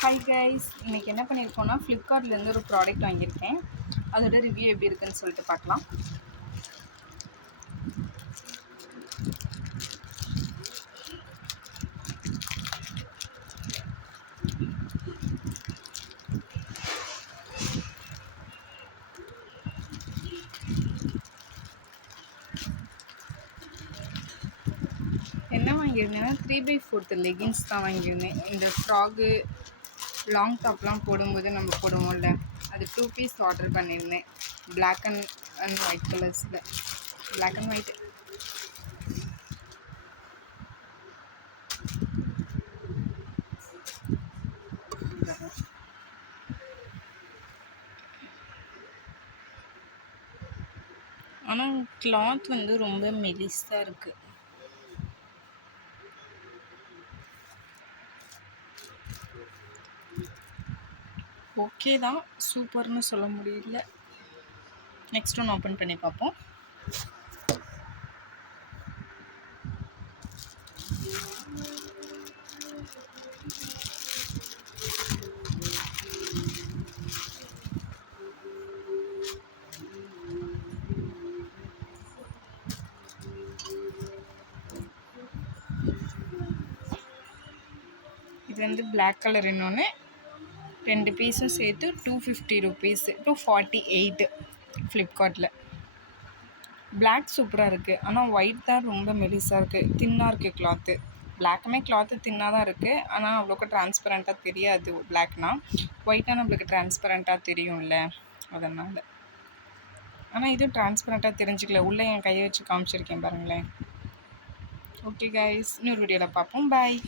Hi guys, இன்றைக்கி என்ன பண்ணியிருக்கோன்னா ஃப்ளிப்கார்ட்லேருந்து ஒரு ப்ராடக்ட் வாங்கியிருக்கேன். அதோட ரிவ்யூ எப்படி இருக்குன்னு சொல்லிட்டு பார்க்கலாம். என்ன வாங்கியிருந்தேன்னா 3/4 லெகின்ஸ் தான் வாங்கியிருந்தேன். இந்த ஃப்ராகு லாங் டாப்லாம் போடும்போது நம்ம போடுவோம்ல, அது 2 பீஸ் ஆர்டர் பண்ணியிருந்தேன். பிளாக் அண்ட் ஒயிட் கலர்ஸில். பிளாக் அண்ட் ஒயிட் ஆனால் கிளாத் வந்து ரொம்ப மெலிஸாக இருக்குது. ஓகே தான், சூப்பர்னு சொல்ல முடியல. நெக்ஸ்ட் ஒன்று ஓப்பன் பண்ணி பார்ப்போம். இது வந்து பிளாக் கலர், இன்னொன்று 2 பீஸும் சேர்த்து 250 ருபீஸ், 248 ஃப்ளிப்கார்ட்டில். பிளாக் சூப்பராக இருக்குது, ஆனால் ஒயிட் தான் ரொம்ப மெலிஸாக இருக்குது, தின்னாக இருக்குது கிளாத்து. பிளாக்குமே கிளாத்து தின்னாக தான் இருக்குது, ஆனால் அவ்வளோக்கு டிரான்ஸ்பரண்ட்டாக தெரியாது. பிளாக்னால் ஒயிட்டாக நம்மளுக்கு டிரான்ஸ்பரண்ட்டாக தெரியும்ல, அதனால். ஆனால் இதுவும் டிரான்ஸ்பரண்ட்டாக தெரிஞ்சிக்கல. உள்ளே என் கையை வச்சு காமிச்சிருக்கேன் பாருங்களேன். ஓகே கைஸ், இன்னொரு வீடியோவில் பார்ப்போம். பாய்.